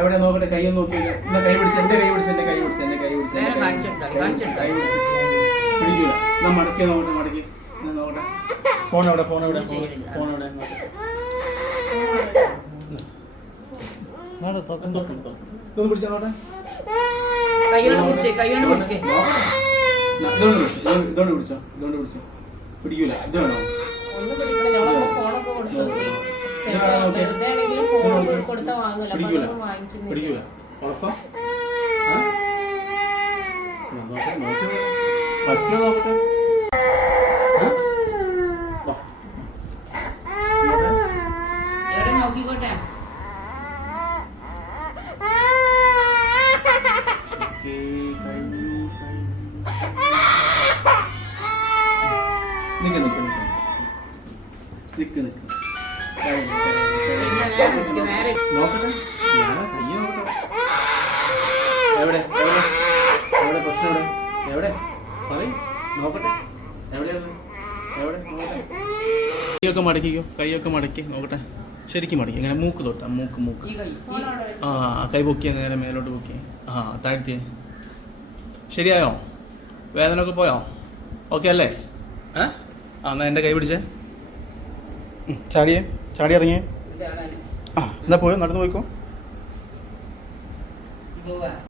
എവിടെ നോക്കട്ടെ, കൈ ഒന്ന് നോക്കി. എന്നെ കൈ പിടിച്ച്, എന്റെ കൈ പിടിച്ച്, എന്റെ കൈ പിടിച്ച്, എന്റെ കൈ പിടിച്ച്, കൈ പിടിച്ച് പിടിക്കൂല. എന്നാ മടക്കി നോക്കട്ടെ, മടക്കി നോക്കട്ടെ. ഫോൺ എവിടെ, ഫോൺ എവിടെ, ഫോൺ എവിടെ? ഇതൊന്ന് പിടിച്ചാ നോട്ടെ. ഇതോണ്ട് പിടിച്ചോ, ഇതോണ്ട് പിടിച്ചോ. പിടിക്കൂല. ഇത് വേണോ? പിടിക്കൂല, പിടിക്കൂല. ഉറപ്പാ? പറ്റുമോ നോക്കട്ടെ. നോക്കിക്കോട്ടെ. നിക്ക് നിക്ക് നിക്ക് നിക്ക് നോക്കട്ടെ. കയ്യ നോക്കട്ടെ. എവിടെ എവിടെ എവിടെ പ്രശ്നം എവിടെ എവിടെ പറയ് നോക്കട്ടെ. എവിടെയാണ് എവിടെ നോക്കട്ടെ. കൈയൊക്കെ മടക്കിക്കോ, കൈയൊക്കെ മടക്കി നോക്കട്ടെ. ശരിക്കും മടക്കി. ഇങ്ങനെ മൂക്ക് തൊട്ടാ, മൂക്ക് മൂക്ക്. ആ കൈ പൊക്കിയ നേരെ മേലോട്ട് പൊക്കി. ആ താഴ്ത്തിയേ. ശരിയായോ? വേദന ഒക്കെ പോയോ? ഓക്കെ അല്ലേ? ആ എന്നാ എൻ്റെ കൈ പിടിച്ചേ. ചാടിയേ, ചാടി ഇറങ്ങിയേ. ആ എന്നാ പോയോ, നടന്നു പോയിക്കോ.